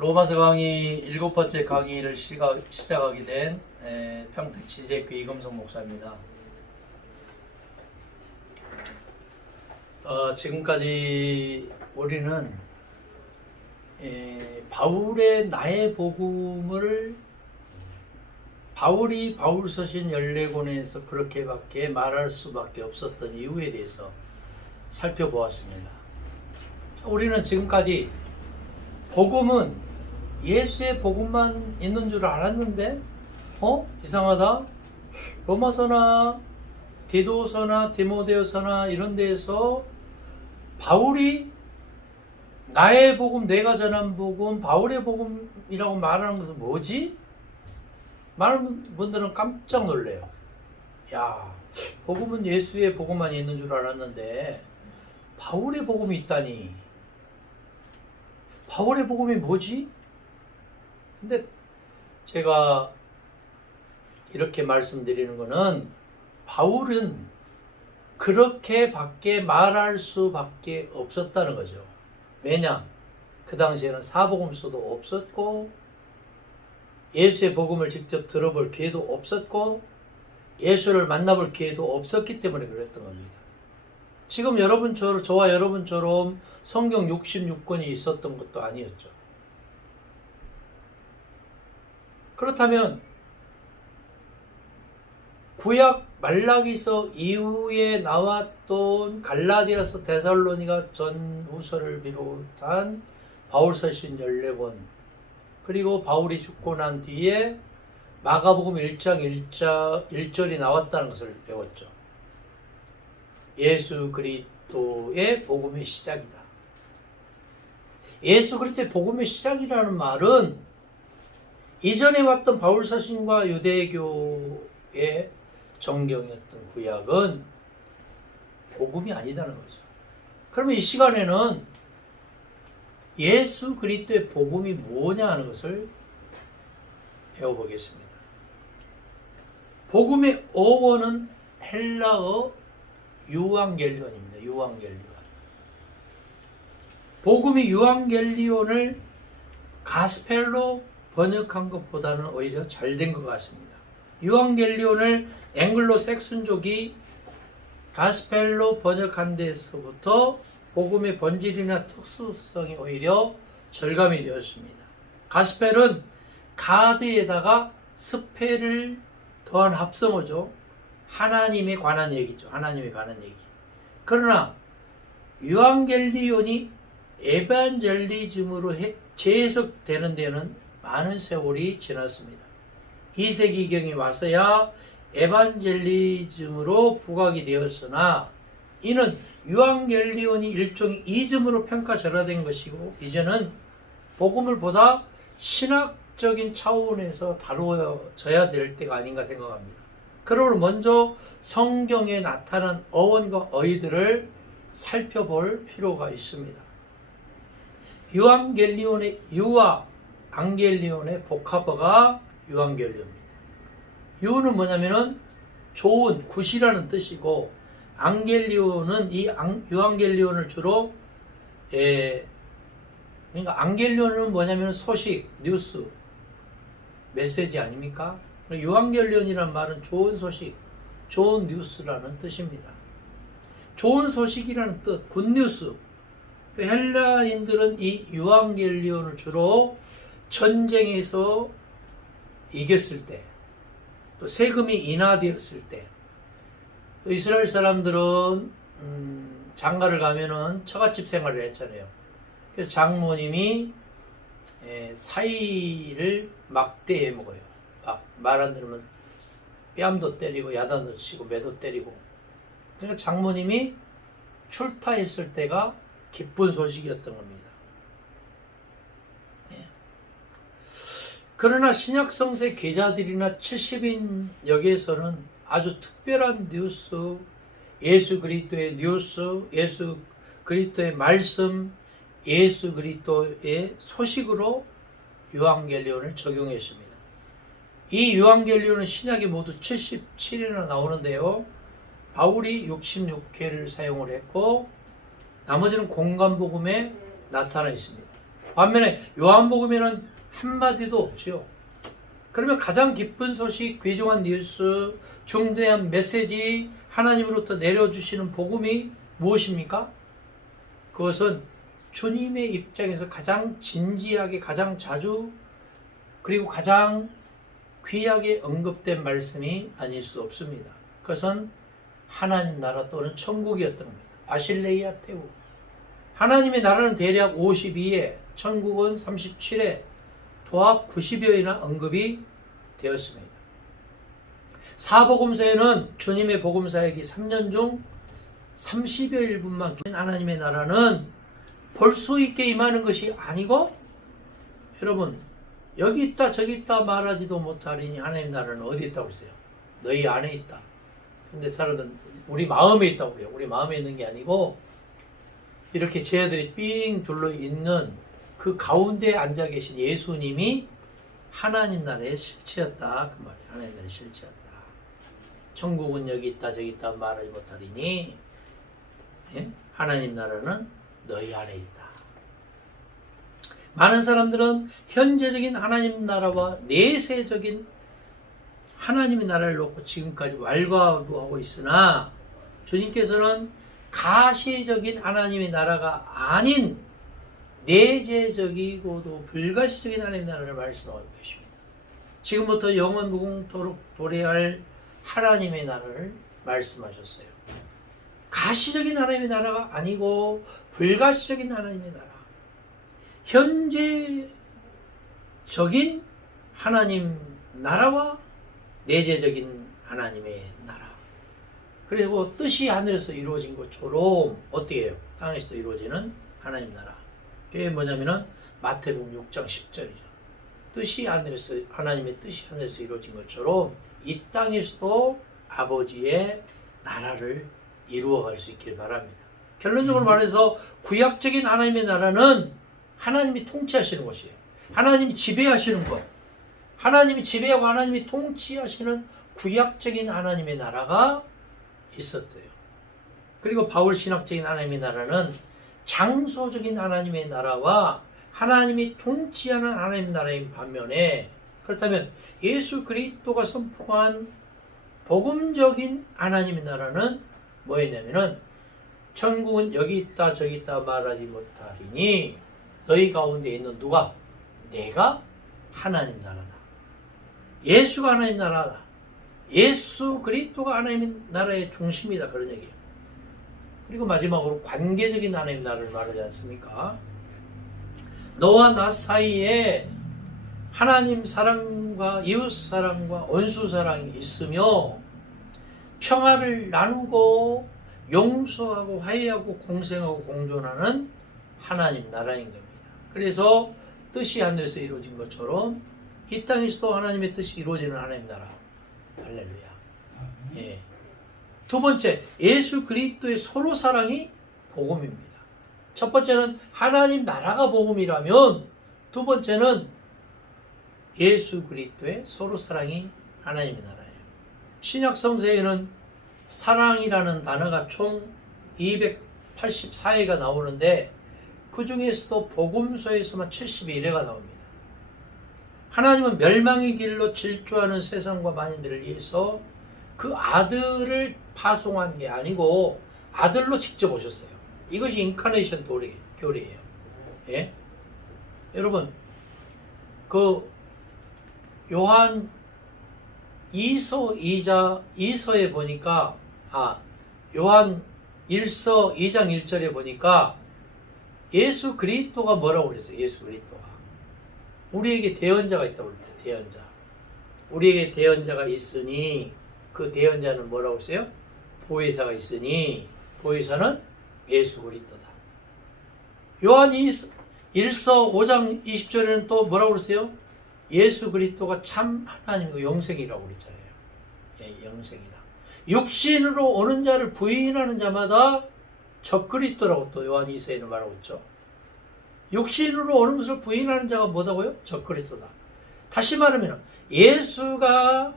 로마서 강의 7번째 강의를 시작하게 된 평택 지제교 이금성 목사입니다. 지금까지 우리는 바울의 나의 복음을 바울이 바울서신 14권에서 그렇게밖에 말할 수밖에 없었던 이유에 대해서 살펴보았습니다. 우리는 지금까지 복음은 예수의 복음만 있는 줄 알았는데 이상하다. 로마서나 디도서나 디모데후서나 이런 데에서 바울이 나의 복음, 내가 전한 복음, 바울의 복음이라고 말하는 것은 뭐지? 많은 분들은 깜짝 놀래요. 야, 복음은 예수의 복음만 있는 줄 알았는데 바울의 복음이 있다니. 바울의 복음이 뭐지? 근데 제가 이렇게 말씀드리는 거는 바울은 그렇게 밖에 말할 수밖에 없었다는 거죠. 왜냐? 그 당시에는 사복음서도 없었고 예수의 복음을 직접 들어볼 기회도 없었고 예수를 만나볼 기회도 없었기 때문에 그랬던 겁니다. 지금 저와 여러분처럼 성경 66권이 있었던 것도 아니었죠. 그렇다면 구약 말라기서 이후에 나왔던 갈라디아서, 데살로니가, 전후서를 비롯한 바울서신 14권, 그리고 바울이 죽고 난 뒤에 마가복음 1장 1절이 나왔다는 것을 배웠죠. 예수 그리스도의 복음의 시작이다. 예수 그리스도의 복음의 시작이라는 말은 이전에 왔던 바울서신과 유대교의 정경이었던 구약은 복음이 아니다는 거죠. 그러면 이 시간에는 예수 그리스도의 복음이 뭐냐 하는 것을 배워보겠습니다. 복음의 어원은 헬라어 유앙겔리온입니다. 유앙겔리온. 복음이 유앙겔리온을 가스펠로 번역한 것보다는 오히려 잘 된 것 같습니다. 유앙겔리온을 앵글로 색슨족이 가스펠로 번역한 데서부터 복음의 본질이나 특수성이 오히려 절감이 되었습니다. 가스펠은 가드에다가 스펠을 더한 합성어죠. 하나님에 관한 얘기죠. 하나님에 관한 얘기. 그러나 유앙겔리온이 에반젤리즘으로 재해석되는 데는 많은 세월이 지났습니다. 2세기경에 와서야 에반젤리즘으로 부각이 되었으나 이는 유앙겔리온이 일종의 이즘으로 평가절하된 것이고 이제는 복음을 보다 신학적인 차원에서 다루어져야 될 때가 아닌가 생각합니다. 그러므로 먼저 성경에 나타난 어원과 어휘들을 살펴볼 필요가 있습니다. 유앙겔리온의 유와 앙겔리온의 복합어가 유앙겔리온입니다. 유는 뭐냐면은 좋은, 굿이라는 뜻이고 앙겔리온은 이 유앙겔리온을 주로 그러니까 앙겔리온은 뭐냐면 소식, 뉴스, 메시지 아닙니까? 유앙겔리온이라는 말은 좋은 소식, 좋은 뉴스라는 뜻입니다. 좋은 소식이라는 뜻, 굿뉴스. 헬라인들은 이 유앙겔리온을 주로 전쟁에서 이겼을 때, 또 세금이 인하되었을 때, 또 이스라엘 사람들은 장가를 가면은 처갓집 생활을 했잖아요. 그래서 장모님이 사이를 막대해 먹어요. 말 안 들으면 뺨도 때리고 야단도 치고 매도 때리고. 그러니까 장모님이 출타했을 때가 기쁜 소식이었던 겁니다. 그러나 신약성서 기자들이나 70인 역에서는 아주 특별한 뉴스, 예수 그리스도의 뉴스, 예수 그리스도의 말씀, 예수 그리스도의 소식으로 유앙겔리온을 적용했습니다. 이 유앙겔리온은 신약에 모두 77회나 나오는데요. 바울이 66회를 사용을 했고 나머지는 공간복음에 나타나 있습니다. 반면에 요한복음에는 한마디도 없지요. 그러면 가장 기쁜 소식, 귀중한 뉴스, 중대한 메시지, 하나님으로부터 내려주시는 복음이 무엇입니까? 그것은 주님의 입장에서 가장 진지하게, 가장 자주, 그리고 가장 귀하게 언급된 말씀이 아닐 수 없습니다. 그것은 하나님 나라 또는 천국이었던 겁니다. 바실레이아 테우. 하나님의 나라는 대략 52회, 천국은 37회, 도합 90여회나 언급이 되었습니다. 사복음서에는 주님의 복음사역이 3년 중 30여일 분만 하나님의 나라는 볼 수 있게 임하는 것이 아니고, 여러분 여기 있다 저기 있다 말하지도 못하리니 하나님 나라는 어디 있다고 그러세요? 너희 안에 있다. 근데 사람들은 우리 마음에 있다고 그래요. 우리 마음에 있는 게 아니고 이렇게 제자들이 삥 둘러 있는 그 가운데 앉아 계신 예수님이 하나님 나라의 실체였다. 그 말이에요. 하나님 나라의 실체였다. 천국은 여기 있다 저기 있다 말하지 못하리니, 예? 하나님 나라는 너희 안에 있다. 많은 사람들은 현재적인 하나님 나라와 내세적인 하나님의 나라를 놓고 지금까지 왈가왈부하고 있으나, 주님께서는 가시적인 하나님의 나라가 아닌 내재적이고도 불가시적인 하나님의 나라를 말씀하고 계십니다. 지금부터 영원 무궁토록 도래할 하나님의 나라를 말씀하셨어요. 가시적인 하나님의 나라가 아니고 불가시적인 하나님의 나라, 현재적인 하나님 나라와 내재적인 하나님의 나라. 그리고 뜻이 하늘에서 이루어진 것처럼 어떻게 해요? 땅에서도 이루어지는 하나님 나라. 그게 뭐냐면은 마태복음 6장 10절이죠. 뜻이 하늘에서, 하나님의 뜻이 하늘에서 이루어진 것처럼 이 땅에서도 아버지의 나라를 이루어갈 수 있길 바랍니다. 결론적으로 말해서 구약적인 하나님의 나라는 하나님이 통치하시는 것이에요. 하나님이 지배하시는 것. 하나님이 지배하고 하나님이 통치하시는 구약적인 하나님의 나라가 있었어요. 그리고 바울 신학적인 하나님의 나라는 장소적인 하나님의 나라와 하나님이 통치하는 하나님의 나라인 반면에, 그렇다면 예수 그리스도가 선포한 복음적인 하나님의 나라는 뭐였냐면은, 천국은 여기 있다 저기 있다 말하지 못하리니 너희 가운데 있는 누가? 내가 하나님 나라다. 예수가 하나님 나라다. 예수 그리스도가 하나님의 나라의 중심이다. 그런 얘기예요. 그리고 마지막으로 관계적인 하나님의 나라를 말하지 않습니까? 너와 나 사이에 하나님 사랑과 이웃 사랑과 원수 사랑이 있으며 평화를 나누고 용서하고 화해하고 공생하고 공존하는 하나님 나라인 겁니다. 그래서 뜻이 하늘에서 이루어진 것처럼 이 땅에서도 하나님의 뜻이 이루어지는 하나님 나라. 할렐루야. 예. 두 번째, 예수 그리스도의 서로 사랑이 복음입니다. 첫 번째는 하나님 나라가 복음이라면, 두 번째는 예수 그리스도의 서로 사랑이 하나님의 나라예요. 신약 성서에는 사랑이라는 단어가 총 284회가 나오는데 그 중에서도 복음서에서만 71회가 나옵니다. 하나님은 멸망의 길로 질주하는 세상과 만인들을 위해서 그 아들을 파송한 게 아니고 아들로 직접 오셨어요. 이것이 인카네이션 교리예요. 예? 여러분, 그 요한 2서에 보니까, 요한 1서 2장 1절에 보니까 예수 그리스도가 뭐라고 그랬어요? 예수 그리스도가 우리에게 대언자가 있다고 그랬대요. 대언자. 우리에게 대언자가 있으니, 그 대언자는 뭐라고 했어요? 보혜사가 있으니 보혜사는 예수 그리스도다. 요한 1서 5장 20절에는 또 뭐라고 그랬어요? 예수 그리스도가 참 하나님이고 영생이라고 그랬잖아요. 예, 영생이다. 육신으로 오는 자를 부인하는 자마다 적그리스도라고 또 요한 2서에는 말하고 있죠. 육신으로 오는 것을 부인하는 자가 뭐다고요? 적그리스도다. 다시 말하면 예수가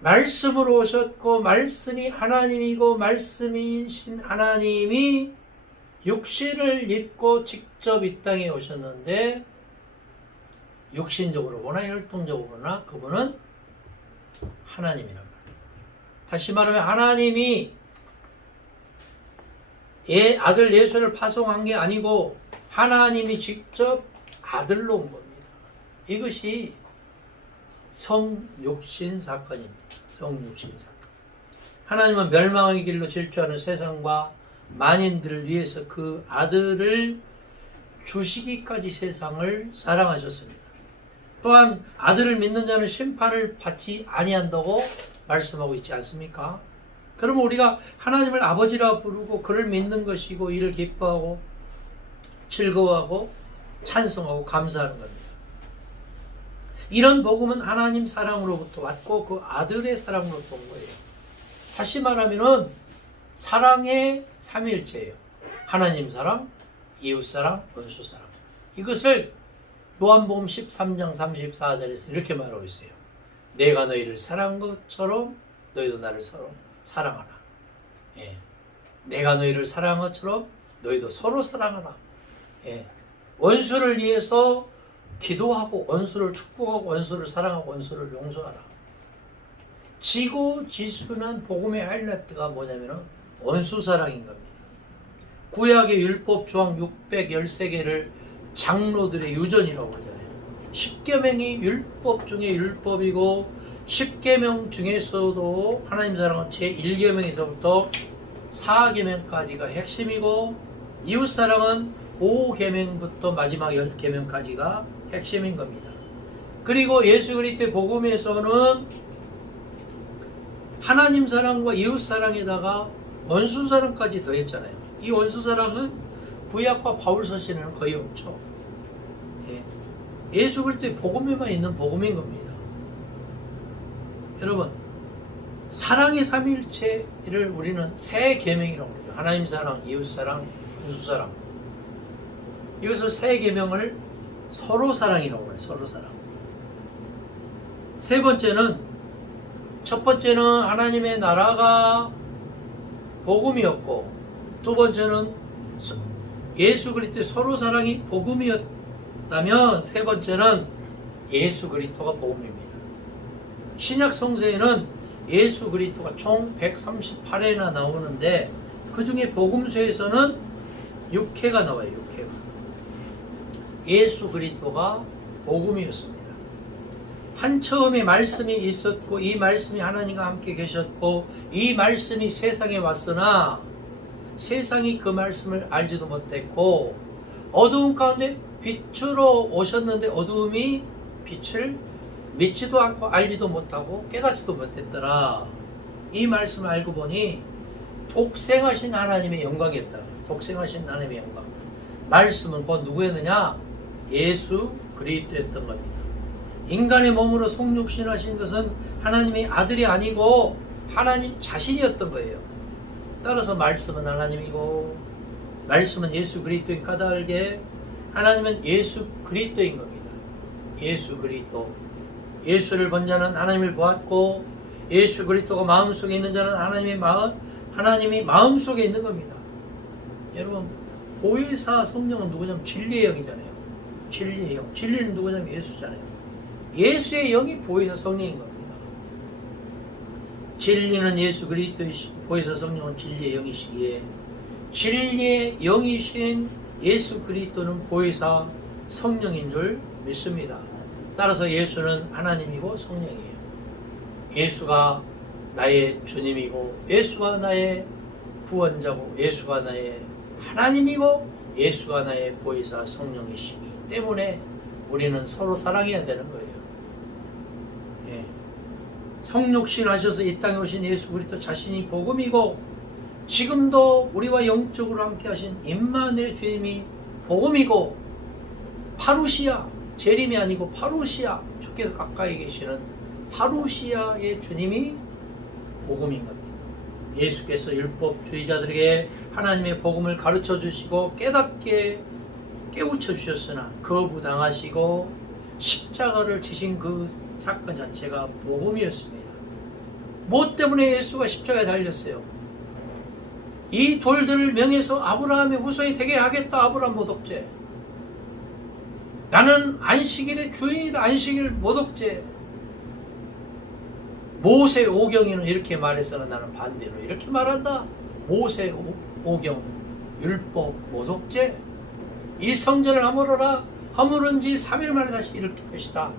말씀으로 오셨고 말씀이 하나님이고 말씀이신 하나님이 육신을 입고 직접 이 땅에 오셨는데 육신적으로 보나 혈통적으로 보나 그분은 하나님이란 말이에요. 다시 말하면 하나님이 아들 예수를 파송한 게 아니고 하나님이 직접 아들로 온 겁니다. 이것이 성육신 사건입니다. 성육신 사건. 하나님은 멸망의 길로 질주하는 세상과 만인들을 위해서 그 아들을 주시기까지 세상을 사랑하셨습니다. 또한 아들을 믿는 자는 심판을 받지 아니한다고 말씀하고 있지 않습니까? 그러면 우리가 하나님을 아버지라 부르고 그를 믿는 것이고 이를 기뻐하고 즐거워하고 찬송하고 감사하는 겁니다. 이런 복음은 하나님 사랑으로부터 왔고 그 아들의 사랑으로부터 온 거예요. 다시 말하면은 사랑의 삼위일체예요. 하나님 사랑, 이웃 사랑, 원수 사랑. 이것을 요한복음 13장 34절에서 이렇게 말하고 있어요. 내가 너희를 사랑한 것처럼 너희도 나를 서로 사랑하라. 예. 내가 너희를 사랑한 것처럼 너희도 서로 사랑하라. 예. 원수를 위해서 기도하고 원수를 축복하고 원수를 사랑하고 원수를 용서하라. 지고지순한 복음의 하이라이트가 뭐냐면 원수 사랑인 겁니다. 구약의 율법 조항 613개를 장로들의 유전이라고 하잖아요. 10계명이 율법 중에 율법이고 10계명 중에서도 하나님 사랑은 제1계명에서부터 4계명까지가 핵심이고 이웃 사랑은 5계명부터 마지막 10계명까지가 핵심인 겁니다. 그리고 예수 그리스도의 복음에서는 하나님 사랑과 이웃 사랑에다가 원수 사랑까지 더했잖아요. 이 원수 사랑은 구약과 바울 서신에는 거의 없죠. 예. 예수 그리스도의 복음에만 있는 복음인 겁니다. 여러분, 사랑의 삼위일체를 우리는 세 계명이라고 그러죠. 하나님 사랑, 이웃 사랑, 원수 사랑. 이것을 세 계명을 서로 사랑이라고 해요. 서로 사랑. 세 번째는 첫 번째는 하나님의 나라가 복음이었고 두 번째는 예수 그리스도의 서로 사랑이 복음이었다면 세 번째는 예수 그리스도가 복음입니다. 신약 성서에는 예수 그리스도가 총 138회나 나오는데 그 중에 복음서에서는 6회가 나와요. 6회가. 예수 그리스도가 복음이었습니다. 한 처음에 말씀이 있었고 이 말씀이 하나님과 함께 계셨고 이 말씀이 세상에 왔으나 세상이 그 말씀을 알지도 못했고 어두움 가운데 빛으로 오셨는데 어두움이 빛을 믿지도 않고 알지도 못하고 깨닫지도 못했더라. 이 말씀을 알고 보니 독생하신 하나님의 영광이었다. 독생하신 하나님의 영광. 말씀은 곧 누구였느냐? 예수 그리스도였던 겁니다. 인간의 몸으로 성육신하신 것은 하나님의 아들이 아니고 하나님 자신이었던 거예요. 따라서 말씀은 하나님이고 말씀은 예수 그리스도인 까닭에 하나님은 예수 그리스도인 겁니다. 예수 그리스도. 예수를 본 자는 하나님을 보았고 예수 그리스도가 마음속에 있는 자는 하나님이 마음속에 있는 겁니다. 여러분, 보혜사 성령은 누구냐면 진리의 영이잖아요. 진리의 영. 진리는 누구냐면 예수잖아요. 예수의 영이 보혜사 성령인 겁니다. 진리는 예수 그리스도이시고 보혜사 성령은 진리의 영이시기에 진리의 영이신 예수 그리스도는 보혜사 성령인 줄 믿습니다. 따라서 예수는 하나님이고 성령이에요. 예수가 나의 주님이고 예수가 나의 구원자고 예수가 나의 하나님이고 예수가 나의 보혜사 성령이시기 때문에 우리는 서로 사랑해야 되는 거예요. 예. 성육신 하셔서 이 땅에 오신 예수 그리스도 자신이 복음이고 지금도 우리와 영적으로 함께 하신 임마누엘 주님이 복음이고 파루시아 재림이 아니고 파루시아 주께서 가까이 계시는 파루시아의 주님이 복음인 겁니다. 예수께서 율법주의자들에게 하나님의 복음을 가르쳐 주시고 깨닫게 깨우쳐 주셨으나 거부당하시고 십자가를 지신 그 사건 자체가 복음이었습니다. 무엇 때문에 예수가 십자가에 달렸어요? 이 돌들을 명해서 아브라함의 후손이 되게 하겠다. 아브라함 모독죄. 나는 안식일의 주인이다. 안식일 모독죄. 모세 오경에는 이렇게 말해서는 나는 반대로 이렇게 말한다. 모세 오경 율법 모독죄. 이 성전을 허물어라. 허물은 지 3일 만에 다시 일으킬 것이다.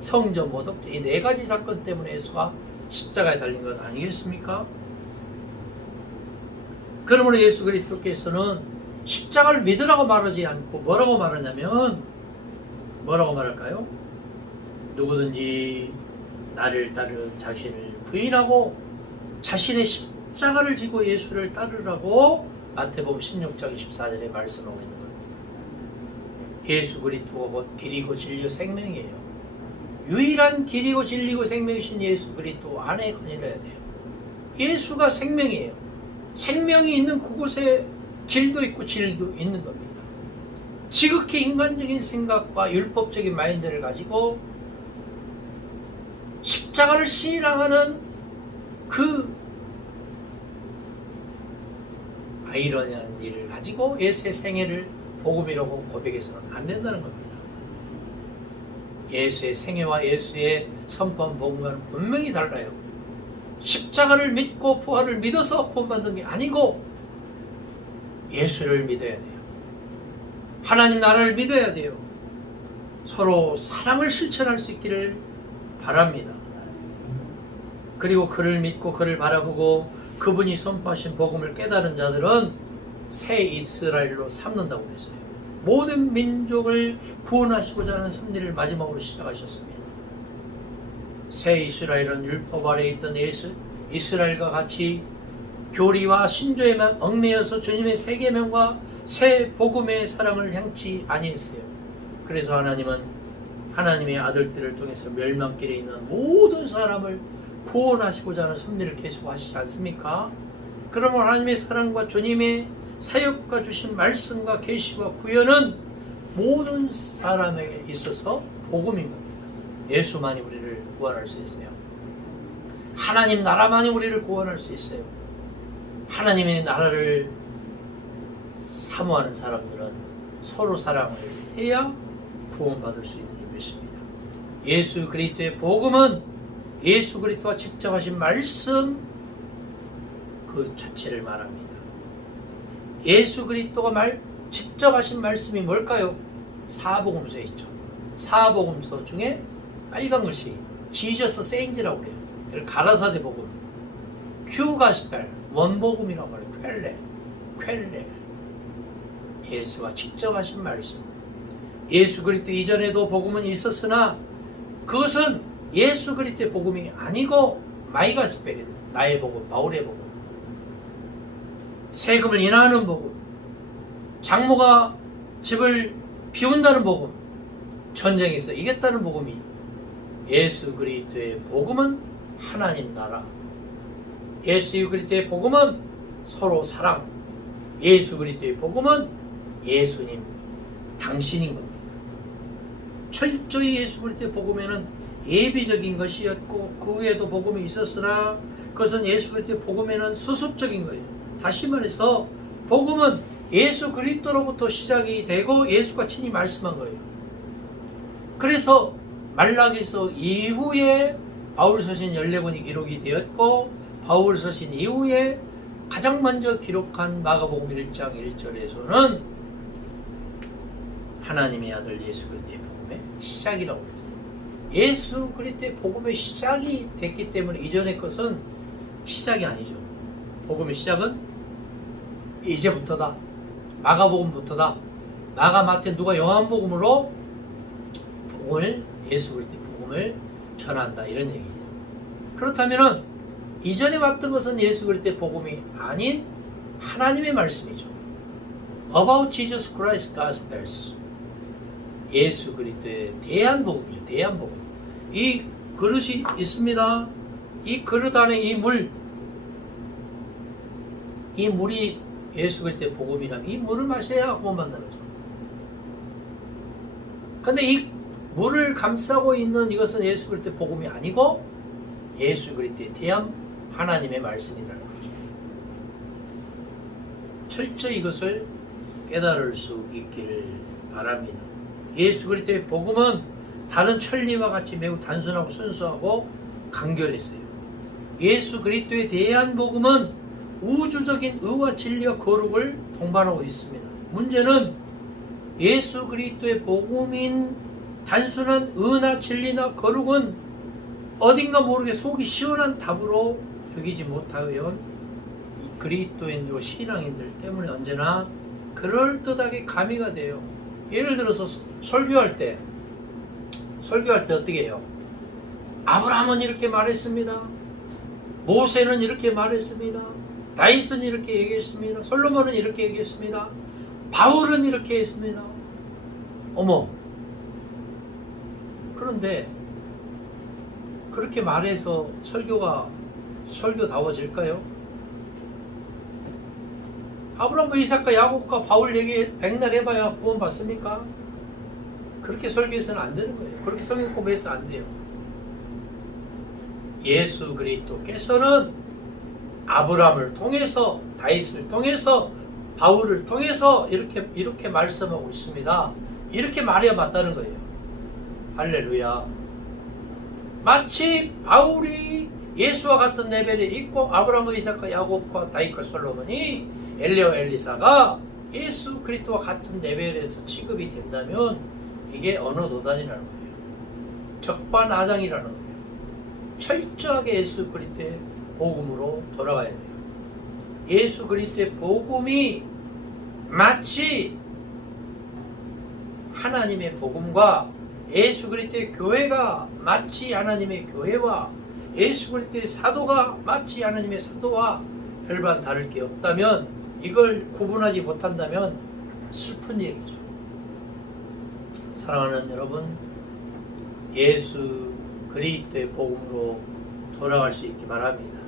성전 모독죄. 이 네 가지 사건 때문에 예수가 십자가에 달린 것 아니겠습니까? 그러므로 예수 그리스도께서는 십자가를 믿으라고 말하지 않고 뭐라고 말하냐면 뭐라고 말할까요? 누구든지 나를 따르는 자신을 부인하고 자신의 십자가를 지고 예수를 따르라고 마태복음 16장 24절에 말씀하고 있는 겁니다. 예수 그리스도가 곧 길이고 진리요 생명이에요. 유일한 길이고 진리고 생명이신 예수 그리스도 안에 거느려야 돼요. 예수가 생명이에요. 생명이 있는 그곳에 길도 있고 진리도 있는 겁니다. 지극히 인간적인 생각과 율법적인 마인드를 가지고 십자가를 신앙하는 그 아이러니한 일을 가지고 예수의 생애를 복음이라고 고백해서는 안 된다는 겁니다. 예수의 생애와 예수의 선포한 복음과는 분명히 달라요. 십자가를 믿고 부활을 믿어서 구원받는 게 아니고 예수를 믿어야 돼요. 하나님 나라를 믿어야 돼요. 서로 사랑을 실천할 수 있기를 바랍니다. 그리고 그를 믿고 그를 바라보고 그분이 선포하신 복음을 깨달은 자들은 새 이스라엘로 삼는다고 그랬어요. 모든 민족을 구원하시고자 하는 섭리를 마지막으로 시작하셨습니다. 새 이스라엘은 율법 아래에 있던 이스라엘과 같이 교리와 신조에만 얽매여서 주님의 새 계명과 새 복음의 사랑을 향치 아니했어요. 그래서 하나님은 하나님의 아들들을 통해서 멸망길에 있는 모든 사람을 구원하시고자 하는 섭리를 계속하시지 않습니까? 그러면 하나님의 사랑과 주님의 사역과 주신 말씀과 계시와 구현은 모든 사람에게 있어서 복음인 겁니다. 예수만이 우리를 구원할 수 있어요. 하나님 나라만이 우리를 구원할 수 있어요. 하나님의 나라를 사모하는 사람들은 서로 사랑을 해야 구원받을 수 있는 줄 믿습니다. 예수 그리스도의 복음은 예수 그리스도가 직접 하신 말씀 그 자체를 말합니다. 예수 그리스도가 직접 하신 말씀이 뭘까요? 사복음서에 있죠. 사복음서 중에 빨간 글씨 지저스 세인지라고 그래요. 가라사대 복음, 큐가스펠 원복음이라고 말해요. 퀼레 예수가 직접 하신 말씀. 예수 그리스도 이전에도 복음은 있었으나 그것은 예수 그리스도의 복음이 아니고 마이가스펠인 나의 복음, 바울의 복음. 세금을 인하하는 복음, 장모가 집을 비운다는 복음, 전쟁에서 이겼다는 복음이. 예수 그리스도의 복음은 하나님 나라. 예수 그리스도의 복음은 서로 사랑. 예수 그리스도의 복음은 예수님 당신인 겁니다. 철저히 예수 그리스도의 복음에는 예비적인 것이었고 그 외에도 복음이 있었으나 그것은 예수 그리스도의 복음에는 수습적인 거예요. 다시 말해서 복음은 예수 그리스도로부터 시작이 되고 예수가 친히 말씀한 거예요. 그래서 말라기서 이후에 바울서신 14권이 기록이 되었고 바울서신 이후에 가장 먼저 기록한 마가복음 1장 1절에서는 하나님의 아들 예수 그리스도의 복음의 시작이라고 그랬어요. 예수 그리스도의 복음의 시작이 됐기 때문에 이전의 것은 시작이 아니죠. 복음의 시작은 이제부터다. 마가복음부터다. 마가, 마태, 누가 요한복음으로 복음을 예수 그리스도의 복음을 전한다 이런 얘기예요. 그렇다면은 이전에 왔던 것은 예수 그리스도의 복음이 아닌 하나님의 말씀이죠. About Jesus Christ Gospels. 예수 그리스도에 대한 복음이죠. 대한 복음. 이 그릇이 있습니다. 이 그릇 안에 이 물이 예수 그리스도의 복음이라면 이 물을 마셔야 구원받는 거죠. 근데 이 물을 감싸고 있는 이것은 예수 그리스도의 복음이 아니고 예수 그리스도에 대한 하나님의 말씀이라는 거죠. 철저히 이것을 깨달을 수 있기를 바랍니다. 예수 그리스도의 복음은 다른 천리와 같이 매우 단순하고 순수하고 간결했어요. 예수 그리스도에 대한 복음은 우주적인 의와 진리와 거룩을 동반하고 있습니다. 문제는 예수 그리스도의 복음인 단순한 의나 진리나 거룩은 어딘가 모르게 속이 시원한 답으로 여기지 못하면 그리스도인들, 신앙인들 때문에 언제나 그럴듯하게 가미가 돼요. 예를 들어서 설교할 때 어떻게 해요? 아브라함은 이렇게 말했습니다. 모세는 이렇게 말했습니다. 다윗은 이렇게 얘기했습니다. 솔로몬은 이렇게 얘기했습니다. 바울은 이렇게 했습니다. 어머, 그런데 그렇게 말해서 설교다워질까요? 아브라함, 이삭과 야곱과 바울 얘기 백날 해봐야 구원 받습니까? 그렇게 설교해서는 안 되는 거예요. 그렇게 성경 공부해서는 안 돼요. 예수 그리스도께서는 아브라함을 통해서, 다윗을 통해서, 바울을 통해서 이렇게 말씀하고 있습니다. 이렇게 말해야 맞다는 거예요. 할렐루야. 마치 바울이 예수와 같은 레벨에 있고 아브라함과 이삭과 야곱과 다윗과 솔로몬이 엘리야와 엘리사가 예수 그리스도와 같은 레벨에서 취급이 된다면 이게 어느 도단이라는 거예요. 적반하장이라는 거예요. 철저하게 예수 그리스도의 복음으로 돌아가야 돼요. 예수 그리스도의 복음이 마치 하나님의 복음과 예수 그리스도의 교회가 마치 하나님의 교회와 예수 그리스도의 사도가 마치 하나님의 사도와 별반 다를 게 없다면, 이걸 구분하지 못한다면 슬픈 얘기죠. 사랑하는 여러분, 예수 그리스도의 복음으로 돌아갈 수 있기 바랍니다.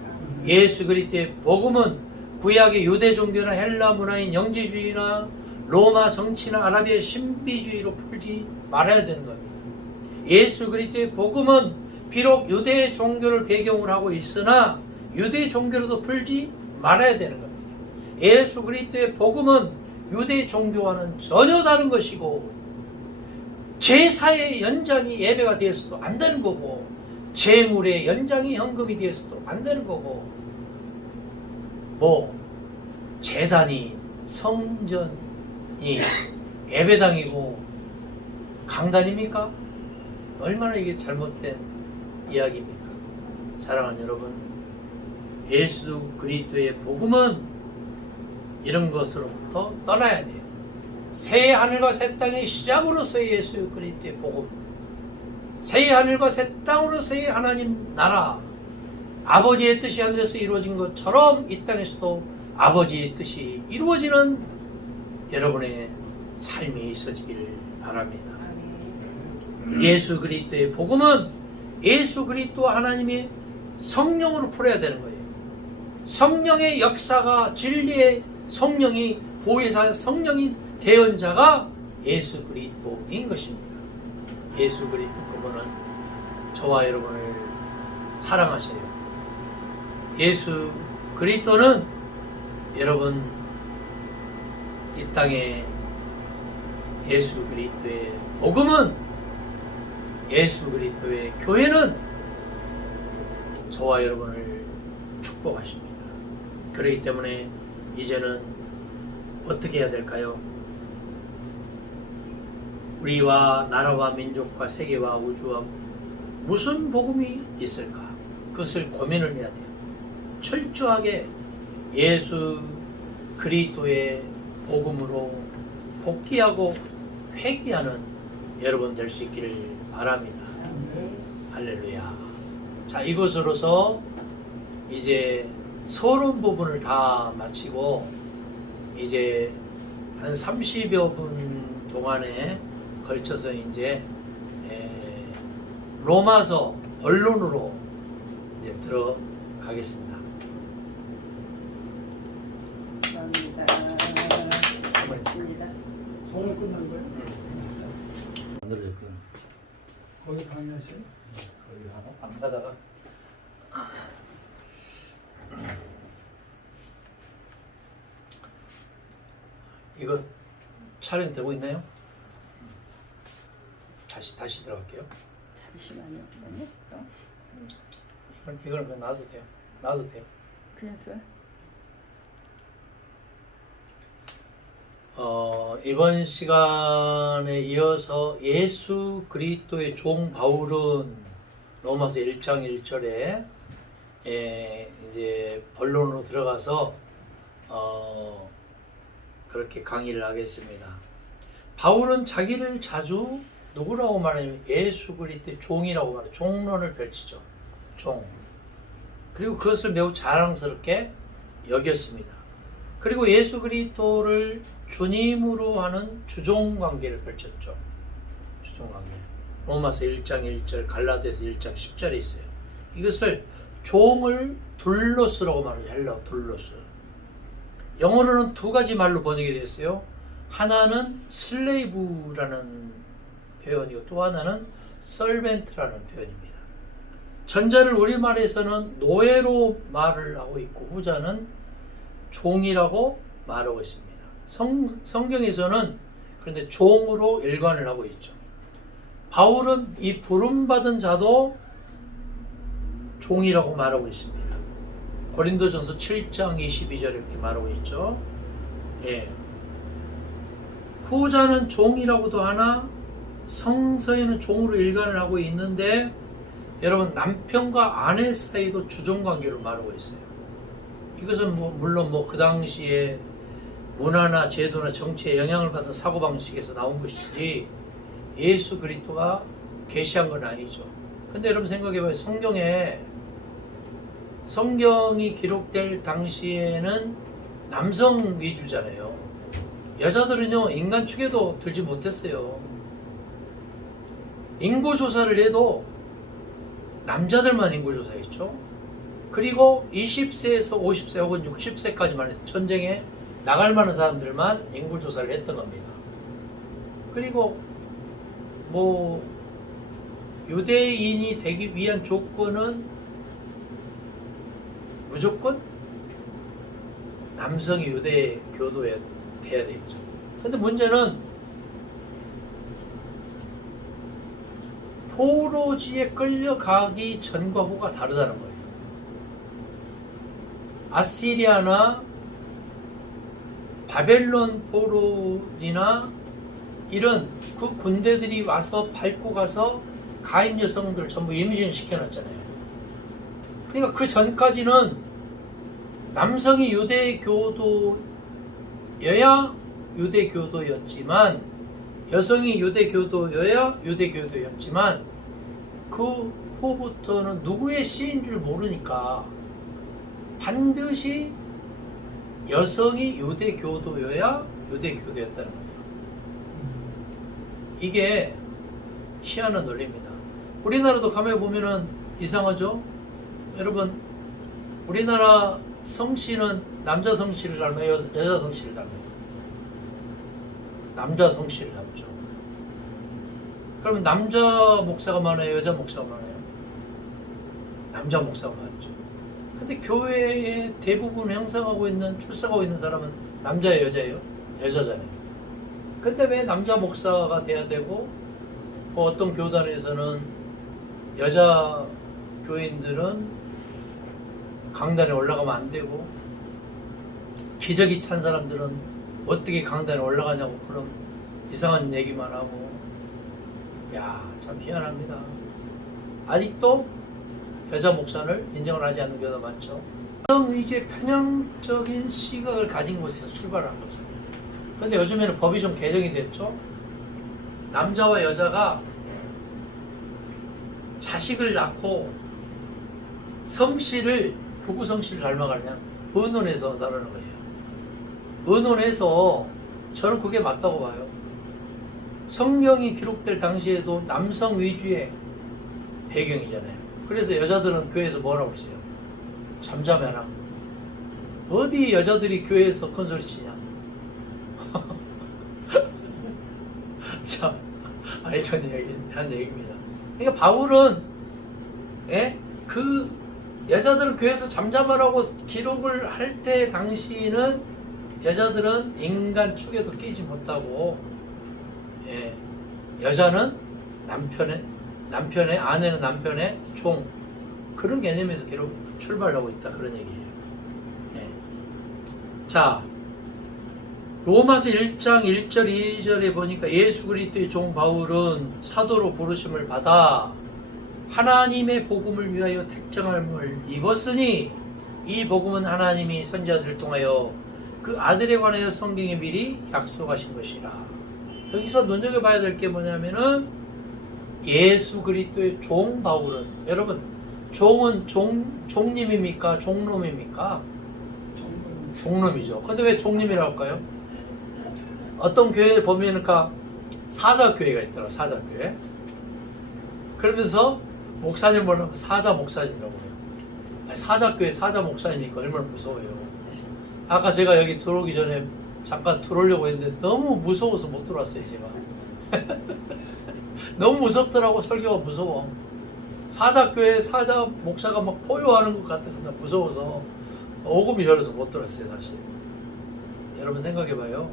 예수 그리스도의 복음은 구약의 유대 종교나 헬라 문화인 영지주의나 로마 정치나 아라비아 신비주의로 풀지 말아야 되는 겁니다. 예수 그리스도의 복음은 비록 유대 종교를 배경으로 하고 있으나 유대 종교로도 풀지 말아야 되는 겁니다. 예수 그리스도의 복음은 유대 종교와는 전혀 다른 것이고, 제사의 연장이 예배가 되어서도 안 되는 거고, 제물의 연장이 헌금이 되어서도 안 되는 거고, 제단이, 성전이 예배당이고 강단입니까? 얼마나 이게 잘못된 이야기입니까? 사랑하는 여러분, 예수 그리스도의 복음은 이런 것으로부터 떠나야 돼요. 새 하늘과 새 땅의 시작으로서의 예수 그리스도의 복음, 새 하늘과 새 땅으로서의 하나님 나라, 아버지의 뜻이 하늘에서 이루어진 것처럼 이 땅에서도 아버지의 뜻이 이루어지는 여러분의 삶이 있어지기를 바랍니다. 예수 그리스도의 복음은 예수 그리스도와 하나님의 성령으로 풀어야 되는 거예요. 성령의 역사가, 진리의 성령이 보혜사, 성령이 대언자가 예수 그리스도인 것입니다. 예수 그리스도 그분은 저와 여러분을 사랑하세요. 예수 그리스도는 여러분 이 땅에 예수 그리스도의 복음은, 예수 그리스도의 교회는 저와 여러분을 축복하십니다. 그렇기 때문에 이제는 어떻게 해야 될까요? 우리와 나라와 민족과 세계와 우주와 무슨 복음이 있을까? 그것을 고민을 해야 돼요. 철저하게 예수 그리스도의 복음으로 복귀하고 회개하는 여러분 될 수 있기를 바랍니다. 할렐루야. 자, 이것으로서 이제 서론 부분을 다 마치고 이제 한 30여 분 동안에 걸쳐서 이제 로마서 본론으로 이제 들어가겠습니다. 감사합니다. 고맙습니다. 서울 끝난 거예요? 만들어졌구나. 거기 강의하세요? 거기 안 가다가 이거 촬영되고 있나요? 다시 들어갈게요. 잠시만요. 그러면 이걸 그냥 놔도 돼요. 놔도 돼요. 그냥 둬. 이번 시간에 이어서 예수 그리스도의 종 바울은 로마서 1장 1절에 이제 본론으로 들어가서 그렇게 강의를 하겠습니다. 바울은 자기를 자주 누구라고 말하냐면 예수 그리스도의 종이라고 말해요. 종론을 펼치죠. 종. 그리고 그것을 매우 자랑스럽게 여겼습니다. 그리고 예수 그리스도를 주님으로 하는 주종 관계를 펼쳤죠. 주종 관계. 로마서 1장 1절, 갈라디아서 1장 10절에 있어요. 이것을 종을 둘로스라고 말하죠. 헬라어 둘로스. 영어로는 두 가지 말로 번역이 됐어요. 하나는 슬레이브라는 표현이고 또 하나는 서벤트라는 표현입니다. 전자를 우리말에서는 노예로 말을 하고 있고 후자는 종이라고 말하고 있습니다. 성경에서는 그런데 종으로 일관을 하고 있죠. 바울은 이 부름받은 자도 종이라고 말하고 있습니다. 고린도전서 7장 22절 이렇게 말하고 있죠. 예. 후자는 종이라고도 하나 성서에는 종으로 일관을 하고 있는데 여러분 남편과 아내 사이도 주종관계로 말하고 있어요. 이것은 물론 그 당시에 문화나 제도나 정치에 영향을 받은 사고방식에서 나온 것이지 예수 그리스도가 계시한 건 아니죠. 근데 여러분 생각해봐요. 성경이 기록될 당시에는 남성 위주잖아요. 여자들은요 인간 축에도 들지 못했어요. 인구조사를 해도 남자들만 인구조사했죠. 그리고 20세에서 50세 혹은 60세까지만 해서 전쟁에 나갈 만한 사람들만 인구조사를 했던 겁니다. 그리고 유대인이 되기 위한 조건은 무조건 남성이 유대 교도에 돼야 되겠죠. 근데 문제는 포로지에 끌려가기 전과 후가 다르다는 거예요. 아시리아나 바벨론 포로이나 이런 그 군대들이 와서 밟고 가서 가임 여성들 전부 임신 시켜놨잖아요. 그러니까 그 전까지는 남성이 유대교도여야 유대교도였지만 여성이 유대교도여야 유대교도였지만 그 후부터는 누구의 씨인 줄 모르니까 반드시 여성이 유대교도여야 유대교도였다는 거예요. 이게 희한한 논리입니다. 우리나라도 가만히 보면은 이상하죠? 여러분, 우리나라 성씨는 남자 성씨를 닮아요? 여자 성씨를 닮아요? 남자 성씨를 닮죠. 그러면 남자 목사가 많아요? 여자 목사가 많아요? 남자 목사가 많죠. 근데 교회에 대부분 형성하고 있는, 출석하고 있는 사람은 남자예요, 여자예요? 여자잖아요. 근데 왜 남자 목사가 돼야 되고, 어떤 교단에서는 여자 교인들은 강단에 올라가면 안 되고, 기저귀 찬 사람들은 어떻게 강단에 올라가냐고 그런 이상한 얘기만 하고, 참 희한합니다. 아직도 여자 목사를 인정을 하지 않는 교회가 많죠. 성의지의 편향적인 시각을 가진 곳에서 출발한 거죠. 근데 요즘에는 법이 좀 개정이 됐죠. 남자와 여자가 자식을 낳고 성씨를 부부 성씨를 닮아가느냐 의논해서 다루는 거예요. 의논해서 저는 그게 맞다고 봐요. 성경이 기록될 당시에도 남성 위주의 배경이잖아요. 그래서 여자들은 교회에서 뭐라고 했어요? 잠잠해라. 어디 여자들이 교회에서 큰 소리 치냐? 자, 이런 얘기입니다. 그러니까 바울은 그 여자들은 교회에서 잠잠하라고 기록을 할 때 당시는 여자들은 인간 축에도 끼지 못하고, 예, 여자는 남편의 아내는 남편의 종, 그런 개념에서 계속 출발하고 있다, 그런 얘기예요. 예. 자, 로마서 1장 1절 2절에 보니까 예수 그리스도의 종 바울은 사도로 부르심을 받아 하나님의 복음을 위하여 택정함을 입었으니 이 복음은 하나님이 선지자들을 통하여 그 아들에 관하여 성경에 미리 약속하신 것이라. 여기서 눈여겨봐야 될 게 뭐냐면은 예수 그리스도의 종 바울은, 여러분 종은 종님입니까? 종놈입니까? 종놈이죠. 근데 왜 종님이라고 할까요? 어떤 교회에 보면은 사자교회가 있더라, 사자교회. 그러면서 목사님 보려면 사자 목사님이라고 해요. 아니, 사자교회 사자 목사님이니까 얼마나 무서워요. 아까 제가 여기 들어오기 전에 잠깐 들어오려고 했는데 너무 무서워서 못 들어왔어요, 제가. 너무 무섭더라고, 설교가 무서워. 사자교회 사자 목사가 막 포효하는 것 같아서 나 무서워서 오금이 저려서 못 들었어요, 사실. 여러분 생각해봐요.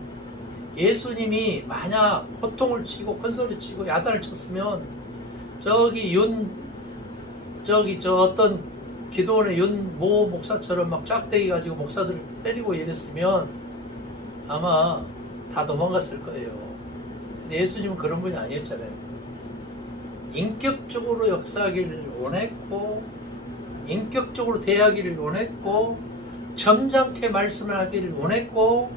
예수님이 만약 호통을 치고 큰소리 치고 야단을 쳤으면 저 어떤 기도원의 윤모 목사처럼 막 짝대기 가지고 목사들을 때리고 이랬으면 아마 다 도망갔을 거예요. 근데 예수님은 그런 분이 아니었잖아요. 인격적으로 역사하기를 원했고, 인격적으로 대하기를 원했고, 점잖게 말씀을 하기를 원했고,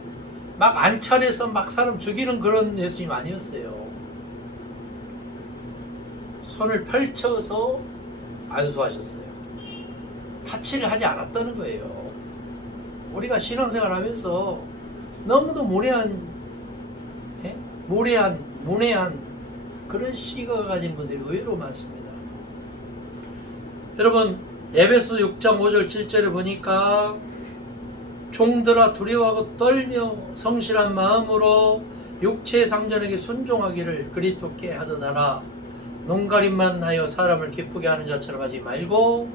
막 안찰해서 막 사람 죽이는 그런 예수님 아니었어요. 손을 펼쳐서 안수하셨어요. 타치를 하지 않았다는 거예요. 우리가 신앙생활 하면서 너무도 문외한 그런 시각을 가진 분들이 의외로 많습니다. 여러분, 에베소 6장 5절 7절에 보니까 종들아 두려워하고 떨며 성실한 마음으로 육체의 상전에게 순종하기를 그리스도께 하듯 하라. 눈가림만 하여 사람을 기쁘게 하는 자처럼 하지 말고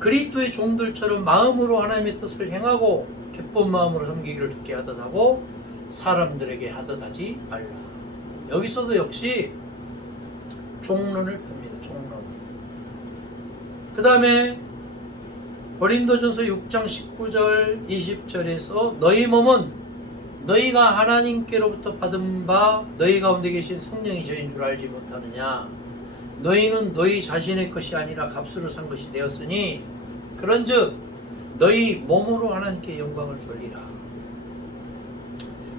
그리스도의 종들처럼 마음으로 하나님의 뜻을 행하고 기쁜 마음으로 섬기기를 주께 하듯 하고 사람들에게 하듯 하지 말라. 여기서도 역시 종론을 펴니다. 종론. 그 다음에 고린도전서 6장 19절 20절에서 너희 몸은 너희가 하나님께로부터 받은 바 너희 가운데 계신 성령이 저인 줄 알지 못하느냐. 너희는 너희 자신의 것이 아니라 값으로 산 것이 되었으니 그런즉 너희 몸으로 하나님께 영광을 돌리라.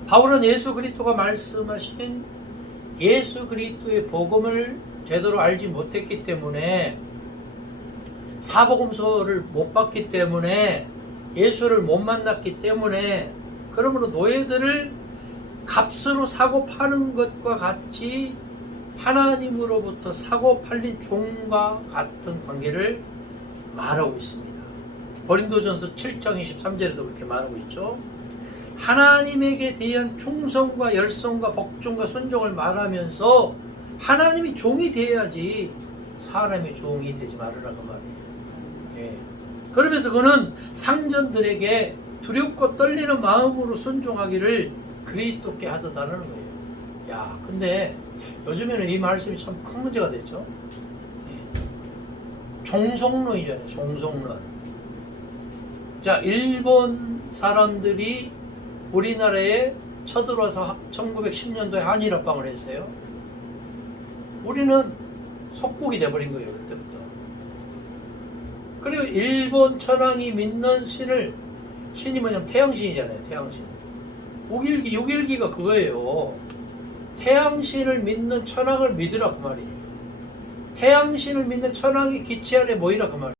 바울은 예수 그리스도가 말씀하신 예수 그리스도의 복음을 제대로 알지 못했기 때문에, 사복음서를 못 봤기 때문에, 예수를 못 만났기 때문에, 그러므로 노예들을 값으로 사고 파는 것과 같이 하나님으로부터 사고 팔린 종과 같은 관계를 말하고 있습니다. 고린도전서 7장 23절에도 그렇게 말하고 있죠. 하나님에게 대한 충성과 열성과 복종과 순종을 말하면서 하나님이 종이 돼야지 사람의 종이 되지 말으라 그 말이에요. 예. 그러면서 그는 상전들에게 두렵고 떨리는 마음으로 순종하기를 그리스도께 하듯 하라는 거예요. 야, 근데 요즘에는 이 말씀이 참 큰 문제가 됐죠. 예. 종속론이잖아요. 종속론. 자, 일본 사람들이 우리나라에 쳐들어와서 1910년도에 한일합방을 했어요. 우리는 속국이 돼버린 거예요. 그때부터. 그리고 일본 천황이 믿는 신이 뭐냐면 태양신이잖아요. 태양신. 6일기가 그거예요. 태양신을 믿는 천황을 믿으라 그 말이에요. 태양신을 믿는 천황이 기치 아래 모이라 그 말이에요.